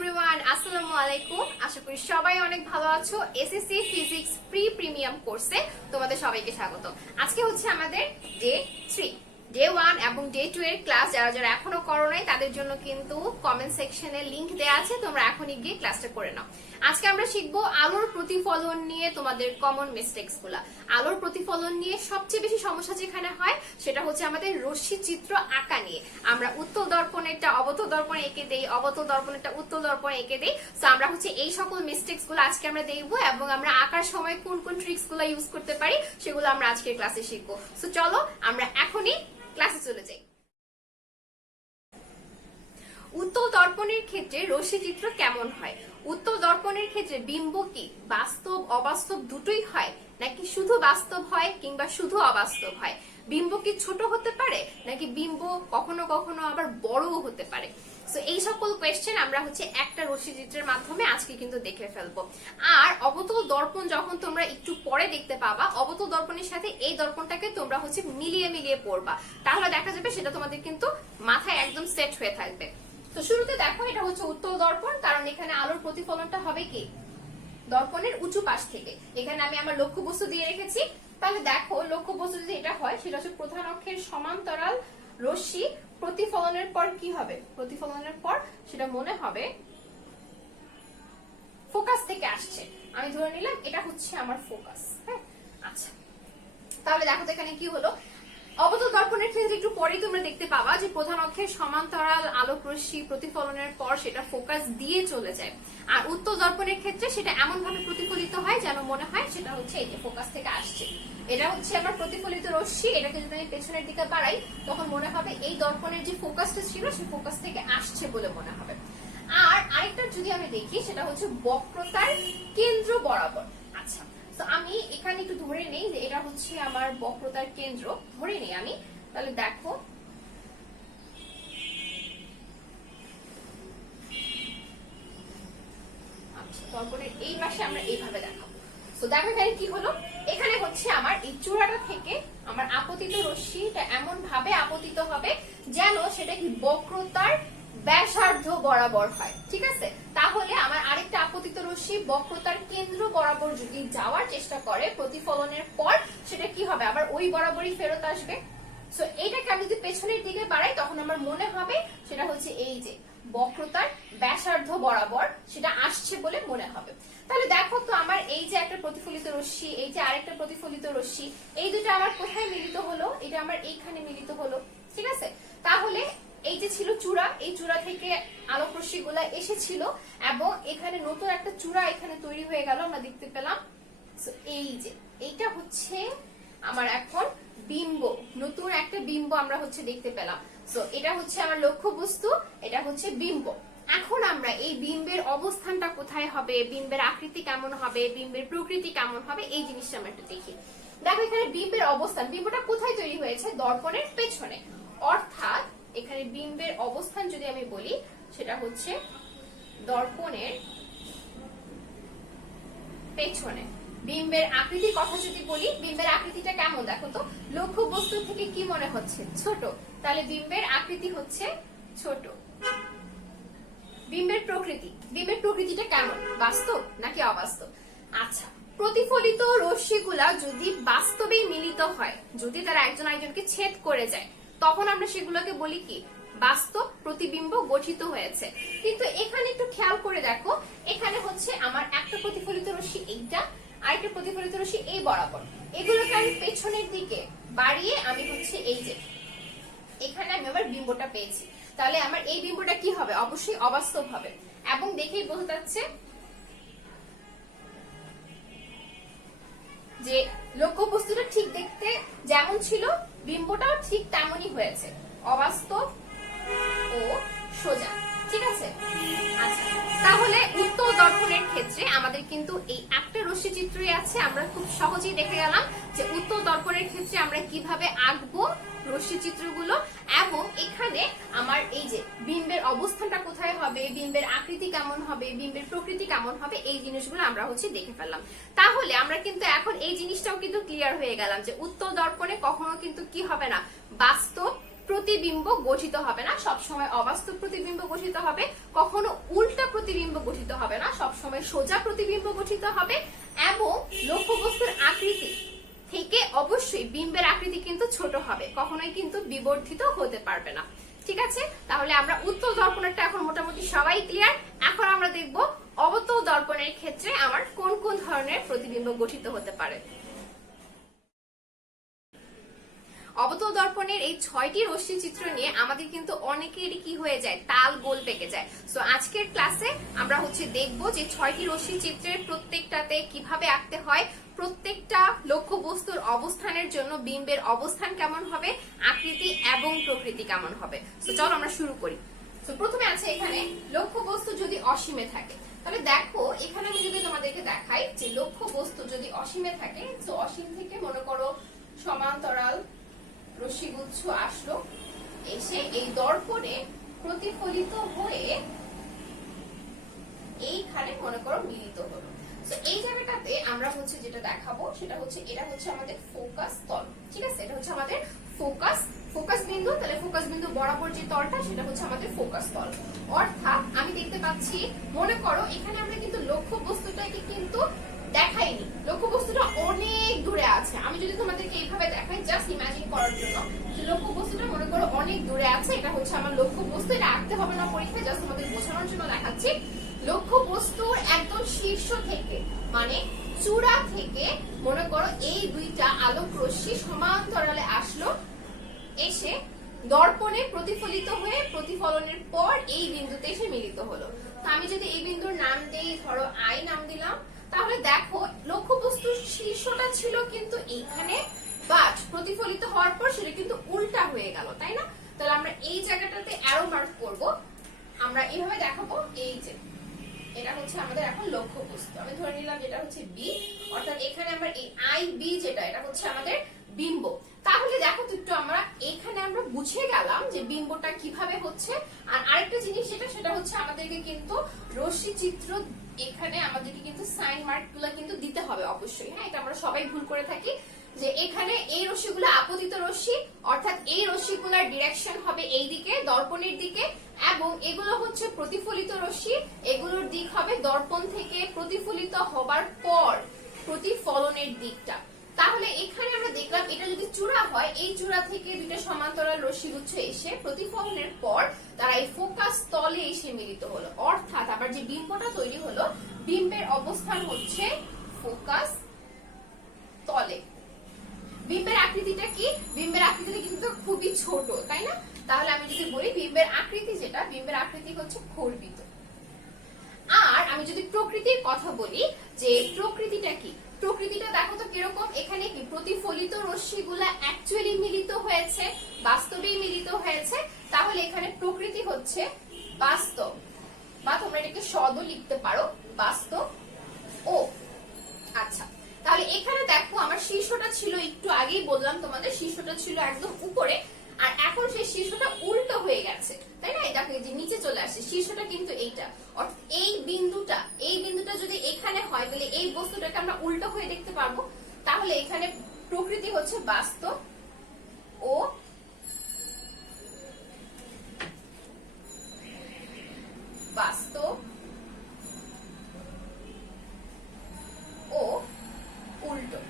Everyone, আসসালামু আলাইকুম। আশা করি সবাই অনেক ভালো আছো। এসএসসি ফিজিক্স প্রি প্রিমিয়াম কোর্সে তোমাদের সবাইকে স্বাগত। আজকে হচ্ছে আমাদের ডে 3, ডে 1 এবং ডে 2 এর ক্লাস। যারা যারা এখনো করো নাই তাদের জন্য কিন্তু কমেন্ট সেকশনে লিংক দেওয়া আছে, তোমরা এখনই গিয়ে ক্লাসটা করে নাও। আজকে আমরা শিখবো আলোর প্রতিফলন নিয়ে তোমাদের কমন মিস্টেকস গুলা। আলোর প্রতিফলন নিয়ে সবচেয়ে বেশি সমস্যা যেখানে হয় সেটা হচ্ছে আমাদের রশ্মি চিত্র আঁকা নিয়ে। আমরা উত্তল দর্পণেরটা অবতল দর্পণে এঁকে দেই, অবতল দর্পণেরটা উত্তল দর্পণে এঁকে দেই। সো আমরা হচ্ছে এই সকল মিস্টেকস গুলো আজকে আমরা দেখবো এবং আমরা আঁকার সময় কোন কোন ট্রিক্স গুলো ইউজ করতে পারি সেগুলো আমরা আজকের ক্লাসে শিখবো। সো চলো আমরা এখনই ক্লাসে চলে যাই। উত্তল দর্পণের ক্ষেত্রে রশ্মি চিত্র কেমন হয়? উত্তল দর্পণের ক্ষেত্রে বিম্ব কি বাস্তব অবাস্তব দুটোই হয়, নাকি শুধু বাস্তব হয় কিংবা শুধু অবাস্তব হয়? বিম্ব কি ছোট হতে পারে, নাকি বিম্ব কখনো কখনো আবার বড়ও হতে পারে? সো এই সকল কোয়েশ্চেন আমরা হচ্ছে একটা রশ্মি চিত্রের মাধ্যমে আজকে কিন্তু দেখে ফেলবো। আর অবতল দর্পণ যখন তোমরা একটু পরে দেখতে পাবা, অবতল দর্পণের সাথে এই দর্পণটাকে তোমরা হচ্ছে মিলিয়ে মিলিয়ে পড়বা, তাহলে দেখা যাবে সেটা তোমাদের কিন্তু মাথায় একদম সেট হয়ে থাকবে। তো শুরুতে দেখো, এটা হচ্ছে উত্তল দর্পণ, কারণ এখানে আলোর প্রতিফলনটা হবে কি দর্পণের উঁচু পাশ থেকে। এখানে আমি আমার লক্ষ্যবস্তু দিয়ে রেখেছি। তাহলে দেখো, লক্ষ্যবস্তু যদি এটা হয় সেটা হচ্ছে প্রধান অক্ষের সমান্তরাল রশ্মি প্রতিফলনের পর কি হবে? প্রতিফলনের পর সেটা মনে হবে ফোকাস থেকে আসছে। আমি ধরে নিলাম এটা হচ্ছে আমার ফোকাস। হ্যাঁ, আচ্ছা, তাহলে দেখো তো এখানে কি হলো। অবতল দর্পণের ক্ষেত্রে একটু পরেই তোমরা দেখতে পাবা যে প্রধান অক্ষের সমান্তরাল আলোক রশ্মি প্রতিফলনের পর সেটা ফোকাস দিয়ে চলে যায়। আর উত্তল দর্পণের ক্ষেত্রে সেটা এমন ভাবে প্রতিফলিত হয় যেন মনে হয় সেটা হচ্ছে এই যে ফোকাস থেকে আসছে। এটা হচ্ছে আমার প্রতিফলিত রশ্মি। এটাকে যদি আমি পেছনের দিকে বাড়াই তখন মনে হবে এই দর্পণের যে ফোকাসটা ছিল সেই ফোকাস থেকে আসছে বলে মনে হবে। আর আরেকটা যদি আমি দেখি সেটা হচ্ছে বক্রতার কেন্দ্র বরাবর। আচ্ছা, তো আমি এখানে একটু ধরে নেই যে এটা হচ্ছে আমার বক্রতার কেন্দ্র, ধরে নেই আমি। তাহলে দেখো, আচ্ছা, তারপরে এই পাশে আমরা এইভাবে দেখাবো। তো দেখো এখানে কি হলো, এখানে হচ্ছে আমার এই চূড়াটা থেকে আমার আপতিত রশ্মিটা এমন ভাবে আপতিত হবে যেন সেটা কি বক্রতার ব্যাসার্ধ বরাবর হয়। ঠিক আছে, তাহলে আমার আরেকটা আপতিত রশ্মি বক্রতার কেন্দ্র বরাবর যদি যাওয়ার চেষ্টা করে প্রতিফলনের পর সেটা কি হবে, আবার ওই বরাবরই ফেরত আসবে। সো এইটাকে আমি যদি পেছনের দিকে বাড়াই তখন আমার মনে হবে সেটা হচ্ছে এই যে বক্রতার ব্যাসার্ধ বরাবর সেটা আসছে বলে মনে হবে। তাহলে দেখো তো, আমার এই যে একটা প্রতিফলিত রশ্মি, এই যে আরেকটা প্রতিফলিত রশ্মি, এই দুটো আমার কোথায় মিলিত হলো? এটা আমার এইখানে মিলিত হলো। ঠিক আছে, তাহলে এই যে ছিল চূড়া, এই চূড়া থেকে আলোক রশ্মি গুলা এসেছিল এবং এখানে নতুন একটা চূড়া এখানে তৈরি হয়ে গেল, আমরা দেখতে পেলাম। এই যে এইটা হচ্ছে আমার এখন বিম্ব, নতুন একটা বিম্ব আমরা হচ্ছে দেখতে পেলাম। সো এটা হচ্ছে আমার লক্ষ্যবস্তু, এটা হচ্ছে বিম্ব। এখন আমরা এই বিম্বের অবস্থানটা কোথায় হবে, বিম্বের আকৃতি কেমন হবে, বিম্বের প্রকৃতি কেমন হবে, এই জিনিসটা আমরা একটু দেখি। দেখো এখানে বিম্বের অবস্থান, বিম্বটা কোথায় তৈরি হয়েছে? দর্পণের পেছনে। অর্থাৎ এখানে বিম্বের অবস্থান যদি আমি বলি সেটা হচ্ছে দর্পণের পেছনে। বিম্বের আকৃতির কথা যদি বলি, বিম্বের আকৃতিটা কেমন দেখো তো, লক্ষ্যবস্তু থেকে কি মনে হচ্ছে? ছোট। তাহলে বিম্বের আকৃতি হচ্ছে ছোট। বিম্বের প্রকৃতি, বিম্বের প্রকৃতিটা কেমন? বাস্তব নাকি অবাস্তব? আচ্ছা, প্রতিফলিত রশ্মিগুলা যদি বাস্তবেই মিলিত হয়, যদি তারা একজন আরেকজনকে ছেদ করে যায়, তখন আমরা সেগুলোকে বলি কি বাস্তব প্রতিবিম্ব গঠিত হয়েছে। কিন্তু এখানে একটু খেয়াল করে দেখো, এখানে হচ্ছে আমার একটা প্রতিফলিত রশ্মি এইটা, আরেকটা প্রতিফলিত রশ্মি এই বরাবর। এগুলোকে আমি পেছনের দিকে বাড়িয়ে আমি হচ্ছে এই যে এখানে আমি আবার বিম্বটা পেয়েছি। তাহলে আমার এই বিম্বটা কি হবে? অবশ্যই অবাস্তব হবে। এবং দেখেই বোঝা যাচ্ছে যে লক্ষ্যবস্তুটা ঠিক দেখতে যেমন ছিল বিম্বটাও ঠিক তেমনই হয়েছে, অবাস্তব ও সোজা। ঠিক আছে, আচ্ছা, তাহলে উত্তল দর্পণের ক্ষেত্রে আমাদের কিন্তু এই একটা রশ্মি চিত্রই আছে। আমরা খুব সহজেই দেখে গেলাম যে উত্তল দর্পণের ক্ষেত্রে আমরা কিভাবে আঁকবো রশ্মি চিত্রগুলো, এবং এখানে আমার এই যে বিম্বের অবস্থানটা কোথায় হবে, বিম্বের আকৃতি কেমন হবে, বিম্বের প্রকৃতি কেমন হবে, এই জিনিসগুলো আমরা হচ্ছে দেখে ফেললাম। তাহলে আমরা কিন্তু এখন এই জিনিসটাও কিন্তু ক্লিয়ার হয়ে গেলাম যে উত্তল দর্পণে কখনো কিন্তু কি হবে না, বাস্তব প্রতিবিম্ব গঠিত হবে না, সবসময় অবাস্তব প্রতিবিম্ব গঠিত হবে, কখনো উল্টা প্রতিবিম্ব গঠিত হবে না, সবসময় সোজা প্রতিবিম্ব গঠিত হবে, এবং লক্ষ্যবস্তুর আকৃতি থেকে অবশ্যই বিম্বের আকৃতি কিন্তু ছোট হবে, কখনোই কিন্তু বিবর্ধিত হতে পারবে না। ঠিক আছে, তাহলে আমরা উত্তল দর্পণেরটা এখন মোটামুটি সবাই ক্লিয়ার। এখন আমরা দেখব অবতল দর্পণের ক্ষেত্রে আমার কোন কোন ধরনের প্রতিবিম্ব গঠিত হতে পারে। অবতল দর্পণের এই 6টি রশ্মি চিত্র নিয়ে আমাদের কিন্তু অনেকেরই কি হয়ে যায়, তাল গোল পেকে যায়। সো আজকের ক্লাসে আমরা দেখব যে 6টি রশ্মি চিত্রের প্রত্যেকটাতে কিভাবে আঁকতে হয়, প্রত্যেকটা লক্ষ্যবস্তুর অবস্থানের জন্য বিম্বের অবস্থান কেমন হবে, আকৃতি এবং প্রকৃতি কেমন হবে। সো চলো আমরা শুরু করি। সো প্রথমে আছে এখানে লক্ষ্যবস্তু যদি অসীমে থাকে, তাহলে দেখো এখানে আমি যদি তোমাদেরকে দেখাই যে লক্ষ্যবস্তু যদি অসীমে থাকে, সো অসীম থেকে মনে করো সমান্তরাল রশ্মিগুচ্ছ আসলো, এসে এই দর্পণে প্রতিফলিত হয়ে এইখানে মনে করো মিলিত হলো। তো এই জায়গাটাতে আমরা যেটা দেখাবো সেটা এটা আমাদের ফোকাস তল। ঠিক আছে, এটা আমাদের ফোকাস বিন্দু। তাহলে ফোকাস বিন্দু বরাবর যে তলটা সেটা আমাদের ফোকাস তল। অর্থাৎ আমি দেখতে পাচ্ছি, মনে করো এখানে আমরা কিন্তু লক্ষ্য বস্তুটাকে কিন্তু দেখাইনি, লক্ষ্য বস্তুটা অনেক দূরে আছে। আমি যদি তোমাদেরকে এইভাবে দেখাই জাস্ট ইমাজিন করার জন্য, যে লক্ষ্য বস্তুটা মনে করো অনেক দূরে আছে, এটা আমার লক্ষ্য বস্তু, এটা আঁকতে হবে না পরীক্ষায়, জাস্ট তোমাদের বোঝানোর জন্য দেখাচ্ছি। লক্ষ্য বস্তুর একদম শীর্ষ থেকে মানে চূড়া থেকে মনে করো এই দুইটা আলোক রশ্মি সমান্তরালে আসলো, এসে দর্পণে প্রতিফলিত হয়ে প্রতিফলনের পর এই বিন্দুতে এসে মিলিত হলো। তো আমি যদি এই বিন্দুর নাম দেই, ধরো আই নাম দিলাম, তাহলে দেখো লক্ষ্যবস্তুর শীর্ষটা ছিল কিন্তু এইখানে, বাট প্রতিফলিত হওয়ার পর সেটা কিন্তু উল্টা হয়ে গেল, তাই না? তাহলে আমরা এই জায়গাটাতে অ্যারো মার্ক করব, আমরা এইভাবে দেখাবো, এই যে এটা আমাদের এখন লক্ষ্যবস্তু। আমি ধরে নিলাম যেটা বি, অর্থাৎ এখানে আমরা এই আই বি যেটা, এটা আমাদের বিম্ব। তাহলে দেখো তো একটু আমরা এখানে আমরা বুঝে গেলাম যে বিম্বটা কিভাবে হচ্ছে। আর আরেকটা জিনিস সেটা আমাদেরকে কিন্তু রশ্মি চিত্র, এখানে আমাদেরকে কিন্তু সাইন মার্ক গুলো কিন্তু দিতে হবে অবশ্যই। হ্যাঁ, এটা আমরা সবাই ভুল করে থাকি, যে এখানে এই রশ্মিগুলো আপতিত রশ্মি, অর্থাৎ এই রশ্মিগুলোর ডিরেকশন হবে এই দিকে, দর্পণের দিকে, এবং এগুলো প্রতিফলিত রশ্মি, এগুলোর দিক হবে দর্পণ থেকে প্রতিফলিত হবার পর প্রতিফলনের দিকটা। তাহলে এখানে আমরা দেখলাম এটা যদি চূড়া হয়, এই চূড়া থেকে দুইটা সমান্তরাল রশ্মিগুচ্ছ এসে প্রতিফলনের পর তারা এই ফোকাস তলে এসে মিলিত হলো। অর্থাৎ আবার যে বিম্বটা তৈরি হলো, বিম্বের অবস্থান ফোকাস তলে। বিম্বের আকৃতিটা কি? বিম্বের আকৃতিটা কিন্তু খুবই ছোট, তাই না? তাহলে আমি যদি বলি বিম্বের আকৃতি যেটা, বিম্বের আকৃতি খর্বিত। আর আমি যদি প্রকৃতির কথা বলি, যে প্রকৃতিটা কি, প্রকৃতিটা দেখো তো কিরকম। এখানে কি প্রতিফলিত রশ্মিগুলা অ্যাকচুয়ালি মিলিত হয়েছে, বাস্তবেই মিলিত হয়েছে। তাহলে এখানে প্রকৃতি বাস্তব, বা তোমরা এটাকে সদও লিখতে পারো, বাস্তব ও। আচ্ছা, তাহলে এখানে দেখো আমার শীর্ষটা ছিল, একটু আগেই বললাম তোমাদের, শীর্ষটা ছিল একদম উপরে, আর এখন সেই শীর্ষটা উল্টো হয়ে গেছে, তাই না? দেখো যে নিচে চলে আসছে, শীর্ষটা কিন্তু এইটা। অর্থাৎ এই বিন্দুটা যদি এখানে হয়, তাহলে এই বস্তুটাকে আমরা উল্টো হয়ে দেখতে পারবো। তাহলে এখানে প্রকৃতি বাস্তব ও বাস্তব ও উল্টো।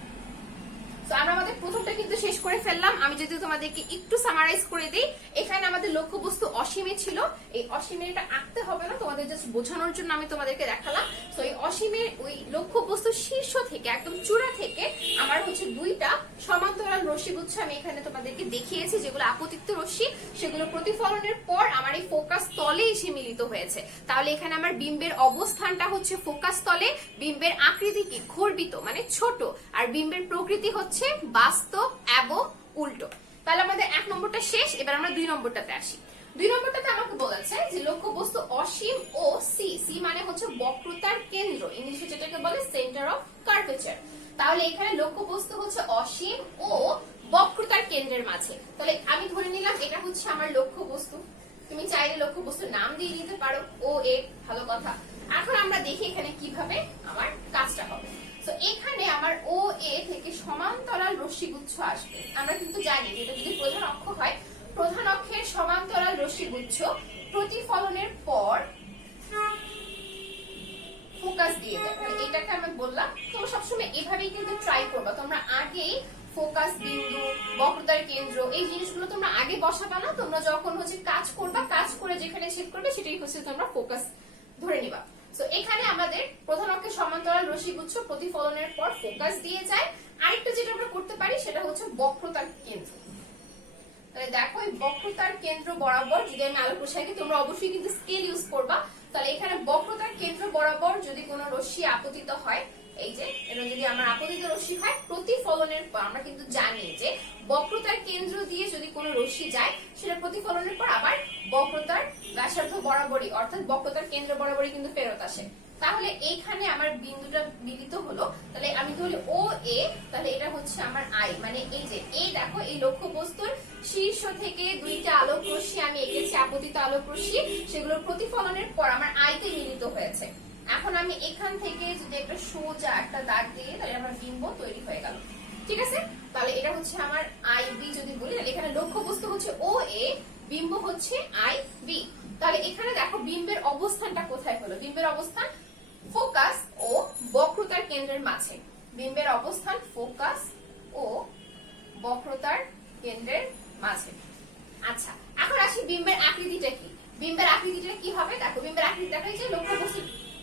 আমরা আমাদের প্রথমটা কিন্তু শেষ করে ফেললাম। আমি যদি তোমাদেরকে একটু সামারাইজ করে দিই, এখানে আমাদের লক্ষ্যবস্তু অসীমে ছিল, এই অসীমে এটা আঁকতে হবে না, তোমাদের জাস্ট বোঝানোর জন্য আমি তোমাদেরকে দেখালাম। তো এই অসীমের ওই লক্ষ্যবস্তুর শীর্ষ থেকে একদম চূড়া থেকে আমার দুইটা সমান্তরাল রশ্মিগুচ্ছ আমি এখানে তোমাদেরকে দেখিয়েছি, যেগুলো আপতিত রশ্মি, সেগুলো প্রতিফলনের পর আমার এই ফোকাস তলে এসে মিলিত হয়েছে। তাহলে এখানে আমার বিম্বের অবস্থানটা ফোকাস তলে, বিম্বের আকৃতি কি খর্বিত মানে ছোট, আর বিম্বের প্রকৃতি বাস্তব এবং উল্টো। তাহলে আমাদের 1 নম্বরটা শেষ। এবার আমরা 2 নম্বরটাতে আসি। 2 নম্বরটাতে আমাকে বলেছে যে লক্ষ্যবস্তু অসীম ও সি মানে বক্রতার কেন্দ্র, ইংলিশে যেটাকে বলে সেন্টার অফ কার্ভেচার। তাহলে এখানে লক্ষ্যবস্তু অসীম ও বক্রতার কেন্দ্রের মাঝে। তাহলে আমি ধরে নিলাম এটা আমার লক্ষ্যবস্তু, তুমি চাইলে লক্ষ্যবস্তুর নাম দিয়ে দিতে পারো, ও এ, ভালো কথা। এখন আমরা দেখি এখানে কিভাবে আমার কাজটা হবে। তো এখানে আমার ও এ থেকে সমান্তরাল রশ্মিগুচ্ছ আসবে। আমরা কিন্তু জানি যে এটা যদি প্রধান অক্ষ হয়, প্রধান অক্ষের সমান্তরাল রশ্মিগুচ্ছ প্রতিফলনের পর ফোকাস দিয়ে যায়। এটাকে আমি বললাম তোমরা সবসময় এভাবেই কিন্তু ট্রাই করবা। তোমরা আগেই ফোকাস বিন্দু, বক্রতার কেন্দ্র এই জিনিসগুলো তোমরা আগে বসাবা না। তোমরা যখন হচ্ছে কাজ করবা, কাজ করে যেখানে ছেদ করবে সেটাই হচ্ছে তোমরা ফোকাস ধরে নিবা। সো এখানে আমাদের প্রধান অক্ষের সমান্তরাল রশ্মিগুচ্ছ প্রতিফলনের পর ফোকাস দিয়ে যায়। আরেকটা যেটা আমরা করতে পারি সেটা হচ্ছে বক্রতার কেন্দ্র। তাহলে দেখো এই বক্রতার কেন্দ্র বরাবর যদি আমি আলোক রশ্মি আঁকি, তোমরা অবশ্যই কিন্তু স্কেল ইউজ করবা। তাহলে এখানে বক্রতার কেন্দ্র বরাবর যদি কোনো রশ্মি আপতিত হয়, এই যে এটা যদি আমার আপতিত রশ্মি হয়, প্রতিফলনের পর আমরা কিন্তু জানি যে বক্রতার কেন্দ্র দিয়ে যদি কোনো রশ্মি যায় সেটা প্রতিফলনের পর আবার বক্রতার ব্যাসার্ধ বরাবরই অর্থাৎ বক্রতার কেন্দ্র বরাবরই কিন্তু ফেরত আসে। তাহলে এইখানে আমার বিন্দুটা মিলিত হলো। তাহলে আমি ধরি ও এ, তাহলে এটা হচ্ছে আমার আই, মানে এই যে এই দেখো এই লক্ষ্য বস্তুর শীর্ষ থেকে দুইটা আলোক রশ্মি আমি এঁকেছি, আপতিত আলোক রশ্মি, সেগুলোর প্রতিফলনের পর আমার আইতে মিলিত হয়েছে। এখন আমি এখান থেকে যদি একটা সোজা একটা দাগ দিয়ে তাহলে আমার বিম্ব তৈরি হয়ে গেল। ঠিক আছে, তাহলে এটা হচ্ছে আমার আই বি যদি বলি, তাহলে এখানে লক্ষ্য বস্তু হচ্ছে ও এ, বিম্ব হচ্ছে আই বি। তাহলে এখানে দেখো বিম্বের অবস্থানটা কোথায় হলো। বিম্বের অবস্থান ফোকাস ও বক্রতার কেন্দ্রের মাঝে। বিম্বের অবস্থান ফোকাস ও বক্রতার কেন্দ্রের মাঝে। আচ্ছা, এখন আসি বিম্বের আকৃতিটা কি। বিম্বের আকৃতিটা কি হবে দেখো। বিম্বের আকৃতি দেখা যায় লক্ষ্য বস্তু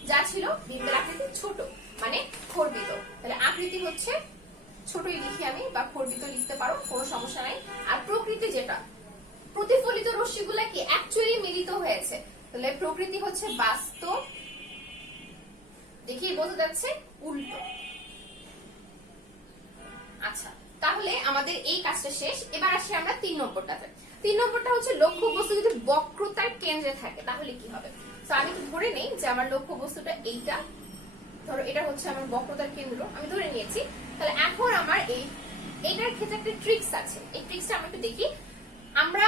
যা ছিল বিম্বের আকৃতি ছোট, মানে খর্বিত। তাহলে আকৃতি হচ্ছে ছোটই লিখি আমি, বা খর্বিত লিখতে পারো, কোনো সমস্যা নাই। আর প্রকৃতি যেটা, প্রতিফলিত রশ্মিগুলা কি অ্যাকচুয়ালি মিলিত হয়েছে, তাহলে প্রকৃতি হচ্ছে বাস্তব, দেখি বোঝা যাচ্ছে, উল্টো। আচ্ছা, তাহলে আমাদের এই কাজটা শেষ। এবার আসি আমরা 3 নম্বরটাতে। 3 নম্বরটা হচ্ছে লক্ষ্য বস্তু যদি বক্রতার কেন্দ্রে থাকে তাহলে কি হবে। তো আমি তো ধরে নেই যে আমার লক্ষ্য বস্তুটা এইটা, ধরো এটা হচ্ছে আমার বক্রতার কেন্দ্র, আমি ধরে নিয়েছি। তাহলে এখন আমার এইটার ক্ষেত্রে একটা ট্রিক্স আছে। এই ট্রিক্সটা আমরা একটু দেখি। আমরা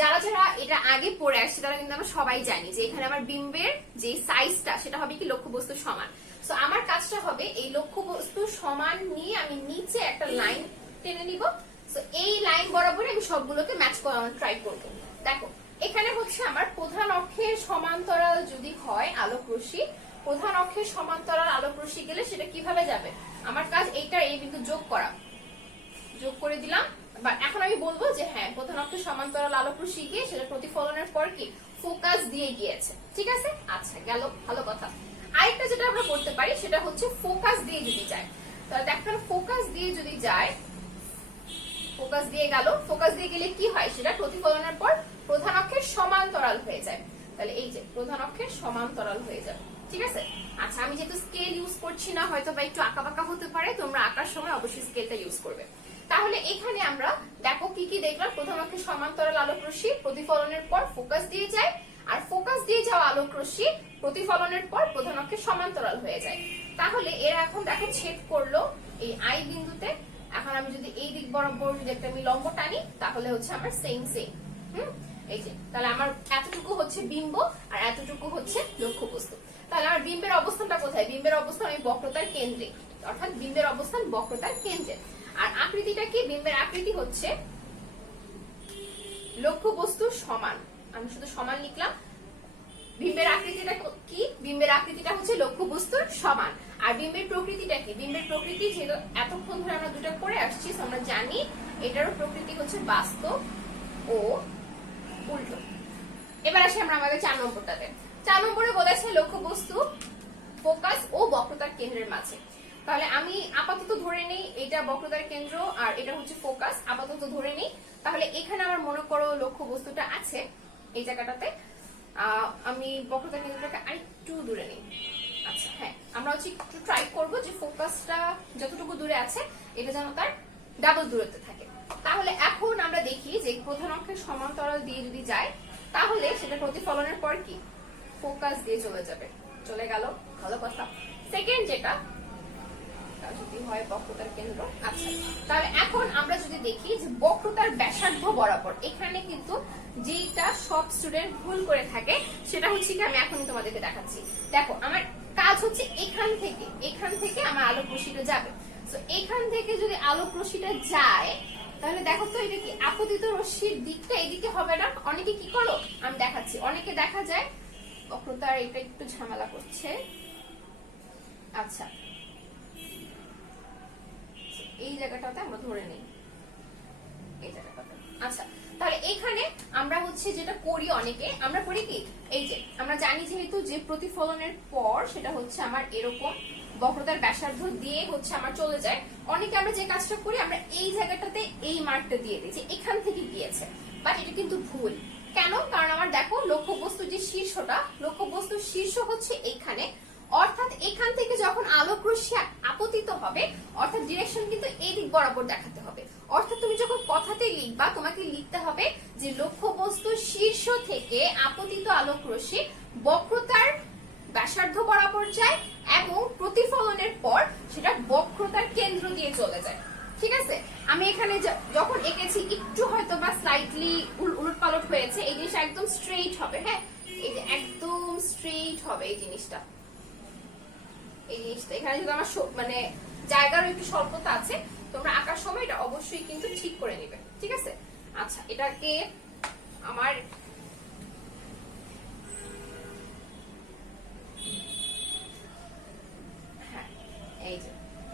যারা যারা এটা আগে পড়ে আসছে তারা কিন্তু আমরা সবাই জানি যে এখানে আমার বিম্বের যে সাইজটা সেটা হবে কি লক্ষ্য বস্তু সমান। সো আমার কাজটা হবে এই লক্ষ্য বস্তু সমান নিয়ে আমি নিচে একটা লাইন টেনে নিব। সো এই লাইন বরাবর আমি সবগুলোকে ম্যাচ করানোর ট্রাই করব। দেখো এখানে হচ্ছে আমার প্রধান অক্ষের সমান্তরাল যদি হয় আলোক রশ্মি, প্রধান অক্ষের সমান্তরাল আলোক রশ্মি গেলে সেটা কিভাবে যাবে, আমার কাজ এইটা এই বিন্দু যোগ করা, যোগ করে দিলাম। এখন আমি বলবো যে হ্যাঁ প্রধান অক্ষের সমান্তরাল আলোক রশ্মি গিয়ে সেটা প্রতিফলনের পর কি ফোকাস দিয়ে গিয়েছে। ঠিক আছে, আচ্ছা গেল, ভালো কথা। আরেকটা যেটা আমরা করতে পারি সেটা হচ্ছে ফোকাস দিয়ে যদি যায়, তাহলে দেখেন ফোকাস দিয়ে যদি যায়, ফোকাস দিয়ে গেল, ফোকাস দিয়ে গেলে কি হয় সেটা প্রতিফলনের পর প্রধান অক্ষের সমান্তরাল হয়ে যায়। তাহলে এই যে প্রধান অক্ষের সমান্তরাল হয়ে যাবে। ঠিক আছে, আচ্ছা আমি যেহেতু স্কেল ইউজ করছি না, হয়তো বা একটু আঁকাবাঁকা হতে পারে, তোমরা আঁকার সময় অবশ্যই স্কেলটা ইউজ করবে। তাহলে এখানে আমরা দেখো কি কি দেখলাম। প্রধান অক্ষের সমান্তরাল আলোক রশ্মি প্রতিফলনের পর ফোকাস দিয়ে যায়, আর ফোকাস দিয়ে যাওয়া আলোক রশ্মি প্রতিফলনের পর প্রধান অক্ষের সমান্তরাল হয়ে যায়। তাহলে এরা এখন দেখো ছেদ করলো এই আই বিন্দুতে। এখন আমি যদি এই দিক বরাবর যদি একটা আমি লম্ব টানি তাহলে হচ্ছে আমার সেম সেম। এই যে তাহলে আমার এতটুকু হচ্ছে বিম্ব আর এতটুকু হচ্ছে লক্ষ্য বস্তু। তাহলে আমার বিম্বের অবস্থানটা কোথায়, বিম্বের অবস্থান আমি বক্রতার কেন্দ্রে, অর্থাৎ বিম্বের অবস্থান বক্রতার কেন্দ্রে। আর আকৃতিটা কি, বিম্বের আকৃতি হচ্ছে লক্ষ্য বস্তু সমান, আমি শুধু সমান লিখলাম। বিম্বের আকৃতিটা কি, বিম্বের আকৃতিটা হচ্ছে লক্ষ্য বস্তুর সমান। আর বিম্বের প্রকৃতিটা কি, বিম্বের প্রকৃতি যেহেতু এতক্ষণ ধরে আমরা দুটো করে আসছি আমরা জানি এটারও প্রকৃতি হচ্ছে বাস্তব ও উল্টো। এবার আসি আমরা আমাদের 4 নম্বরটাতে। 4 নম্বরে বলেছে লক্ষ্য বস্তু ফোকাস ও বক্রতার কেন্দ্রের মাঝে। তাহলে আমি আপাতত ধরে নেই এটা বক্রতার কেন্দ্র আর এটা হচ্ছে ফোকাস, আপাতত ধরে নেই। তাহলে এখানে আমার মনে করো লক্ষ্য বস্তুটা আছে এই জায়গাটাতে, আমি বক্রতার কেন্দ্রটাকে আরেকটু দূরে নেই। আচ্ছা হ্যাঁ, আমরা হচ্ছে একটু ট্রাই করবো যে ফোকাসটা যতটুকু দূরে আছে এটা যেন তার ডাবল দূরত্বে থাকে। তাহলে এখন আমরা দেখি যে প্রধান অক্ষের সমান্তরাল দিয়ে যদি যায় তাহলে সেটা প্রতিফলনের পর কি ফোকাস দিয়ে চলে যাবে, চলে গেল, ভালো কথা। সেকেন্ড যেটা যদি হয় বক্রতার কেন্দ্র। আচ্ছা তাহলে এখন আমরা যদি দেখি যে বক্রতার ব্যাসার্ধ বরাবর, এখানে কিন্তু যেটা সব স্টুডেন্ট ভুল করে থাকে সেটা হচ্ছে কি আমি এখন তোমাদেরকে দেখাচ্ছি। দেখো আমার কাজ হচ্ছে এখান থেকে আমার আলোক রশ্মিটা যাবে। তো এখান থেকে যদি আলোক রশ্মিটা যায় তাহলে দেখো তো এটা কি আপতিত রশ্মির দিকটা এদিকে হবে না? অনেকে কি করো আমি দেখাচ্ছি, অনেকে দেখা যায় বক্রতার এটা একটু ঝামেলা করছে। আচ্ছা এই জায়গাটাতে আমরা ধরে নিই, এই জায়গাটাতে। আচ্ছা তাহলে এখানে আমরা হচ্ছে যেটা করি, অনেকে আমরা করি কি, এই যে আমরা জানি যেহেতু যে প্রতিফলনের পর সেটা হচ্ছে আমার এরকম বক্রতার ব্যাসার্ধ দিয়ে হচ্ছে আমার চলে যায়, অনেকে আমরা যে কাজটা করি আমরা এই জায়গাটাতে এই মার্কটা দিয়ে দিই যে এখান থেকে গিয়েছে, বাট এটা কিন্তু ভুল। কেন? কারণ আমার দেখো লক্ষ্যবস্তু যে শীর্ষটা, লক্ষ্যবস্তুর শীর্ষ হচ্ছে এইখানে, অর্থাৎ এখান থেকে যখন আলোক রশ্মি আপতিত হবে অর্থাৎ ডিরেকশন কিন্তু এই দিক বরাবর দেখাতে হবে। অর্থাৎ তুমি যখন কথাতে লিখবা তোমাকে লিখতে হবে যে লক্ষ্যবস্তুর শীর্ষ থেকে আপতিত আলোক রশ্মি বক্রতার ব্যাসার্ধ বরাবর যায় এবং প্রতিফলনের পর সেটা বক্রতার কেন্দ্র দিয়ে চলে যায়। ঠিক আছে, আমি এখানে যখন এঁকেছি একটু হয়তো বা স্লাইটলি উলটপালট হয়েছে, এই জিনিসটা একদম স্ট্রেইট হবে। হ্যাঁ, এই যে একদম স্ট্রেইট হবে এই জিনিসটা, এই জিনিসটা এখানে যদি আমার মানে জায়গার একটু স্বল্পতা আছে, তোমরা আঁকার সময় এটা অবশ্যই কিন্তু ঠিক করে নিবে। ঠিক আছে, আচ্ছা এটাকে আমার হ্যাঁ এই যে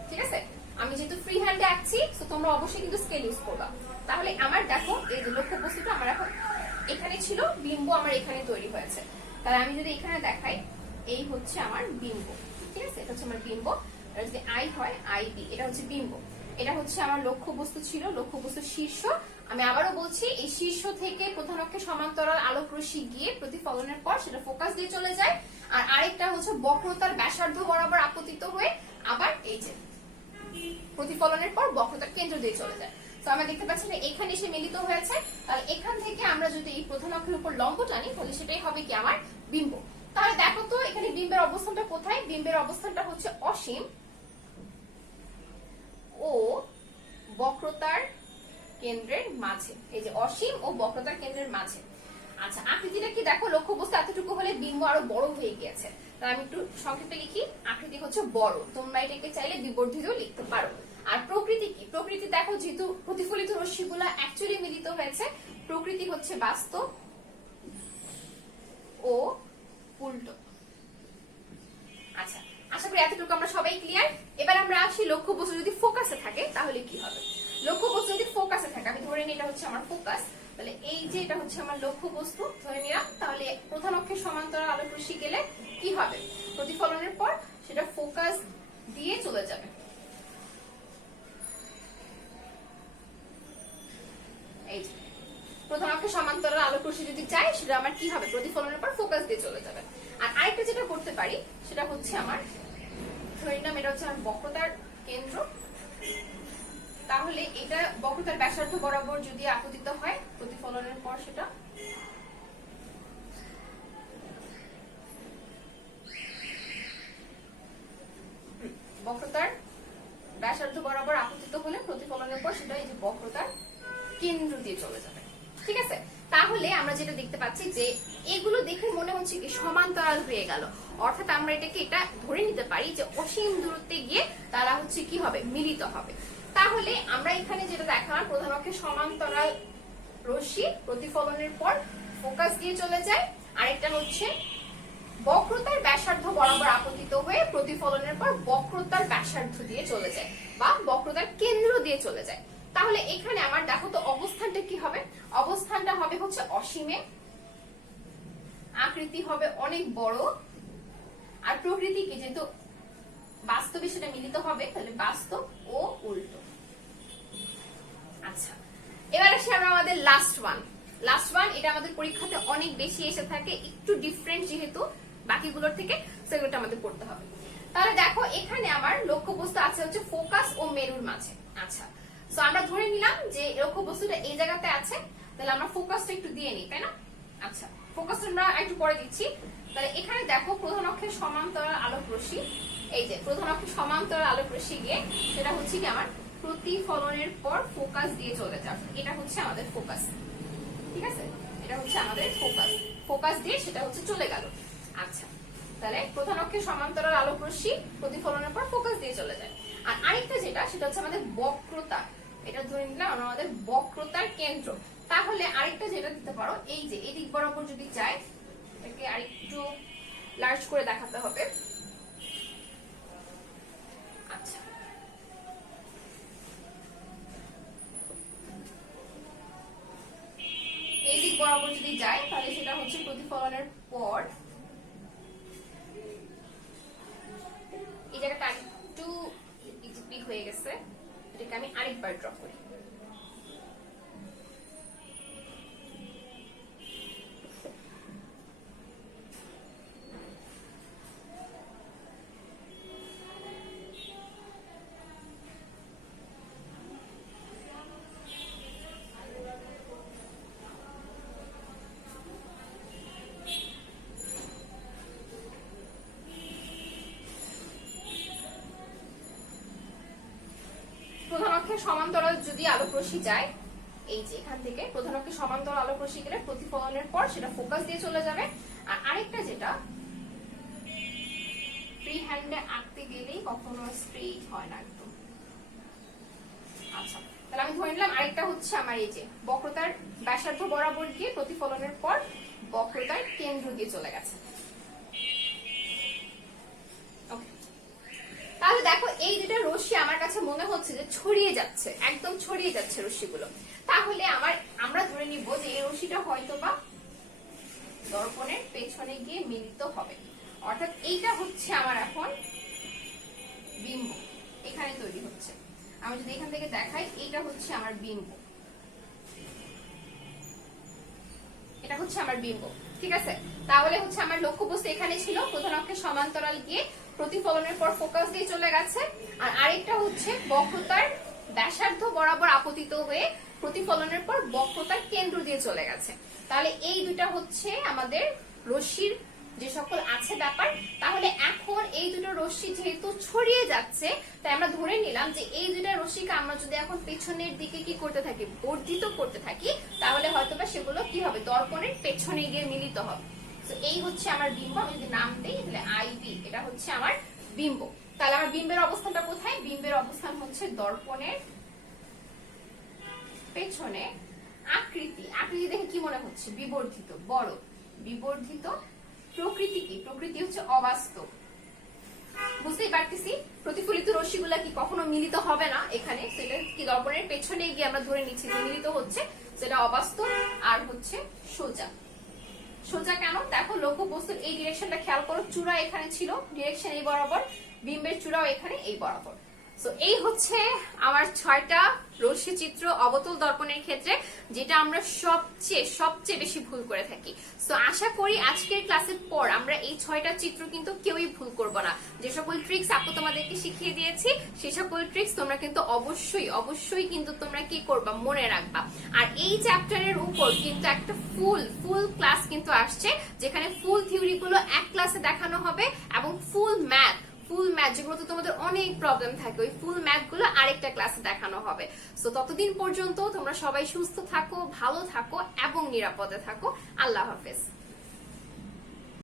ঠিক আছে, আমি যেহেতু ফ্রি হ্যান্ডে আঁকছি তো তোমরা অবশ্যই কিন্তু স্কেল ইউজ করবা। তাহলে আমার দেখো এই যে লক্ষ্যবস্তুটা আমার এখন এখানে ছিল, বিম্ব আমার এখানে তৈরি হয়েছে। তাহলে আমি যদি এখানে দেখাই এই হচ্ছে আমার বিম্ব। ঠিক আছে, এটা হচ্ছে আমার বিম্ব, এটা যদি আই হয় আই বি, এটা হচ্ছে বিম্ব। এটা হচ্ছে আমার লক্ষ্যবস্তু ছিল, লক্ষ্যবস্তুর শীর্ষ। আমি আবারও বলছি এই শীর্ষ থেকে প্রধান অক্ষে সমান্তরাল আলোক রশ্মি গিয়ে প্রতিফলনের পর সেটা ফোকাস দিয়ে চলে যায়, আর আরেকটা হচ্ছে বক্রতার ব্যাসার্ধ বরাবর আপতিত হয়ে আবার এই যে প্রতিফলনের পর বক্রতার কেন্দ্র দিয়ে চলে যায়। তো আমরা দেখতে পাচ্ছি যে এখানে এসে মিলিত হয়েছে। তাহলে এখান থেকে আমরা যদি এই প্রধান অক্ষের উপর লম্ব টানি তাহলে সেটাই হবে কি আমার বিম্ব। তাহলে দেখো তো এখানে বিম্বের অবস্থানটা কোথায়? বিম্বের অবস্থানটা হচ্ছে অসীম ও বক্রতার কেন্দ্রের মাঝে। এই যে অসীম ও বক্রতার কেন্দ্রের মাঝে। আচ্ছা আকৃতিটা কি দেখো, লক্ষ্যবস্তু এতটুকু হলে বিম্ব আরো বড় হয়ে গিয়েছে। তাহলে আমি একটু সংক্ষেপে লিখি, আকৃতি হচ্ছে বড়, তোমরা এটাকে চাইলে বিবর্ধিতও লিখতে পারো। আর প্রকৃতি কি? প্রকৃতি দেখো যেহেতু প্রতিফলিত রশ্মিগুলো অ্যাকচুয়ালি মিলিত হয়েছে, প্রকৃতি হচ্ছে বাস্তব ও উল্টো। আচ্ছা আশা করি এতটুকু আমরা সবাই ক্লিয়ার। এবার আমরা আসি লক্ষ্যবস্তু যদি ফোকাসে থাকে তাহলে কি হবে। লক্ষ্যবস্তু যদি ফোকাসে থাকে, আমি ধরে নিই এটা হচ্ছে আমার ফোকাস, তাহলে এই যে এটা হচ্ছে আমার লক্ষ্যবস্তু ধরে নিলাম, তাহলে প্রধান অক্ষের সমান্তরাল আলোক রশ্মি গেলে কি হবে? প্রতিফলনের পর সেটা ফোকাস দিয়ে চলে যাবে। এই যে প্রধান অক্ষের সমান্তরাল আলোক রশ্মি যদি যায় সেটা আমার কি হবে? প্রতিফলনের পর ফোকাস দিয়ে চলে যাবে। আর আরেকটা যেটা করতে পারি সেটা হচ্ছে আমার ধরে নিলাম এটা হচ্ছে আমার বক্রতার কেন্দ্র, তাহলে এটা বক্রতার ব্যাসার্ধ বরাবর যদি আপতিত হয় প্রতিফলনের পর সেটা বক্রতার ব্যাসার্ধ বরাবর আপতিত হলে প্রতিফলনের পর সেটা এই যে বক্রতার কেন্দ্র দিয়ে চলে যাবে। ঠিক আছে, তাহলে আমরা যেটা দেখতে পাচ্ছি যে এগুলো দেখে মনে হচ্ছে কি সমান্তরাল হয়ে গেল, অর্থাৎ আমরা এটাকে এটা ধরে নিতে পারি যে অসীম দূরত্বে গিয়ে তারা হচ্ছে কি হবে? মিলিত হবে। তাহলে আমরা এখানে যেটা দেখালাম প্রধান অক্ষের সমান্তরাল রশ্মি প্রতিফলনের পর ফোকাস দিয়ে চলে যায়, আরেকটা হচ্ছে বক্রতার ব্যাসার্ধ বরাবর আপতিত হয়ে প্রতিফলনের পর বক্রতার ব্যাসার্ধ দিয়ে চলে যায় বা বক্রতার কেন্দ্র দিয়ে চলে যায়। তাহলে এখানে আমার দেখো তো অবস্থানটা কি হবে? অবস্থানটা হবে হচ্ছে অসীমে, আকৃতি হবে অনেক বড়, আর প্রকৃতি কি যেহেতু বাস্তবে সেটা মিলিত হবে তাহলে বাস্তব ও উল্টো। আচ্ছা এবার আসি আমরা আমাদের লাস্ট ওয়ান। এটা আমাদের পরীক্ষাতে অনেক বেশি এসে থাকে, একটু ডিফারেন্ট যেহেতু বাকিগুলোর থেকে, সেগুলোটা আমাদের পড়তে হবে। তাহলে দেখো এখানে আমার লক্ষ্যবস্তু আছে হচ্ছে ফোকাস ও মেরুর মাঝে। আচ্ছা তো আমরা ধরে নিলাম যে লক্ষ্যবস্তুটা এই জায়গাতে আছে, তাহলে আমরা ফোকাসটা একটু দিয়ে নিই, তাই না? আচ্ছা ফোকাসটা আমরা একটু পরে দিচ্ছি। তাহলে এখানে দেখো প্রধান অক্ষের সমান্তরাল আলোক রশ্মি, এই যে প্রধান অক্ষের সমান্তরাল আলোক রশ্মি গিয়ে সেটা হচ্ছে কি আমার প্রতিফলনের পর ফোকাস দিয়ে চলে যাবে। এটা হচ্ছে আমাদের ফোকাস। ঠিক আছে, এটা হচ্ছে আমাদের ফোকাস দিয়ে সেটা হচ্ছে চলে গেল। আচ্ছা তাহলে প্রধান অক্ষের সমান্তরাল আলোক রশ্মি প্রতিফলনের পর ফোকাস দিয়ে চলে যায়। আর আরেকটা যেটা সেটা হচ্ছে আমাদের বক্রতা, এটা ধরে নিলাম আমাদের বক্রতার কেন্দ্র। তাহলে আরেকটা যেটা দিতে পারো, এই যে এদিক বরাবর যদি যায়, এটাকে আরেকটু লার্জ করে দেখাতে হবে। আচ্ছা, এই দিক বরাবর যদি যায় তাহলে সেটা হচ্ছে প্রতিফলনের পর এই জায়গাটা একটু ইজিপিক হয়ে গেছে, এটাকে আমি আরেকবার ড্র করি। প্রধান অক্ষের সমান্তরাল যদি আলোক রশ্মি যায়, এই যে এখান থেকে প্রধান অক্ষের সমান্তরাল আলোক রশ্মি গেলে প্রতিফলনের পর সেটা ফোকাস দিয়ে চলে যাবে। আর আরেকটা যেটা ফ্রি হ্যান্ডে আঁকতে গেলেই কখনো স্ট্রেট হয় না একদম। আচ্ছা, তাহলে আমি ধরে নিলাম আরেকটা হচ্ছে আমার এই যে বক্রতার ব্যাসার্ধ বরাবর গিয়ে প্রতিফলনের পর বক্রতার কেন্দ্র দিয়ে চলে গেছে। তাহলে দেখো এই দুটো রশ্মি আমার কাছে মনে হচ্ছে যে ছড়িয়ে যাচ্ছে, একদম ছড়িয়ে যাচ্ছে রশ্মিগুলো। তাহলে আমরা ধরে নিব যে এই রশ্মিটা হয়তো বা দর্পণের পেছনে গিয়ে মিলিত হবে, অর্থাৎ এইটা হচ্ছে আমার এখন বিম্ব এখানে তৈরি হচ্ছে। আমি যদি এখান থেকে দেখাই, এইটা হচ্ছে আমার বিম্ব, এটা হচ্ছে আমার বিম্ব, ঠিক আছে। তাহলে হচ্ছে আমার লক্ষ্যবস্তু এখানে ছিল, প্রধান অক্ষের সমান্তরাল গিয়ে প্রতিফলনের পর ফোকাস দিয়ে চলে গেছে। আর আরেকটা হচ্ছে বক্রতার ব্যাসার্ধ বরাবর আপতিত হয়ে প্রতিফলনের পর বক্রতার কেন্দ্র দিয়ে চলে গেছে। তাহলে এই দুটা হচ্ছে আমাদের রশ্মির যে সকল আছে ব্যাপার। তাহলে এখন এই দুটো রশ্মি যেহেতু ছড়িয়ে যাচ্ছে, তাই আমরা ধরে নিলাম যে এই দুটা রশ্মিকে আমরা যদি এখন পেছনের দিকে কি করতে থাকি, বর্ধিত করতে থাকি, তাহলে হয়তোবা সেগুলো কি হবে, দর্পণের পেছনে গিয়ে মিলিত হবে। তো এই হচ্ছে আমার বিম্ব। আমি যদি নাম দেই তাহলে আইবি, এটা হচ্ছে আমার বিম্ব। তাহলে আমার বিম্বের অবস্থানটা কোথায়? বিম্বের অবস্থান হচ্ছে দর্পণের পেছনে। আকৃতি দেখে কি মনে হচ্ছে? বিবর্ধিত, বড় বিবর্ধিত। প্রকৃতি কি? প্রকৃতি হচ্ছে অবাস্তব। বুঝতেই পারতেছি প্রতিফলিত রশ্মিগুলা কি কখনো মিলিত হবে না এখানে, সেটা কি দর্পণের পেছনে গিয়ে আমরা ধরে নিচ্ছি যে মিলিত হচ্ছে, সেটা অবাস্তব। আর হচ্ছে সোজা। সোজা কেন? দেখো লক্ষ্যবস্তুর এই ডিরেকশনটা খেয়াল করো, চূড়া এখানে ছিল, ডিরেকশন এই বরাবর, বিম্বের চূড়াও এখানে এই বরাবর। সো এই হচ্ছে আমার 6টা রশ্মি চিত্র অবতল দর্পণের ক্ষেত্রে, যেটা আমরা সবচেয়ে বেশি ভুল করে থাকি। সো আশা করি আজকের ক্লাসের পর আমরা এই 6টা চিত্র কিন্তু কেউই ভুল করব না। যে সকল ট্রিক্স আপু তোমাদেরকে শিখিয়ে দিয়েছি, সেই সকল ট্রিক্স তোমরা কিন্তু অবশ্যই কিন্তু তোমরা কি করবা, মনে রাখবা। আর এই চ্যাপ্টারের উপর কিন্তু একটা ফুল ক্লাস কিন্তু আসছে, যেখানে ফুল থিওরি গুলো এক ক্লাসে দেখানো হবে, এবং ফুল ম্যাথ যেগুলোতে তোমাদের অনেক প্রবলেম থাকে, ওই ফুল ম্যাথ গুলো আরেকটা ক্লাসে দেখানো হবে। সো ততদিন পর্যন্ত তোমরা সবাই সুস্থ থাকো, ভালো থাকো এবং নিরাপদে থাকো। আল্লাহ হাফেজ।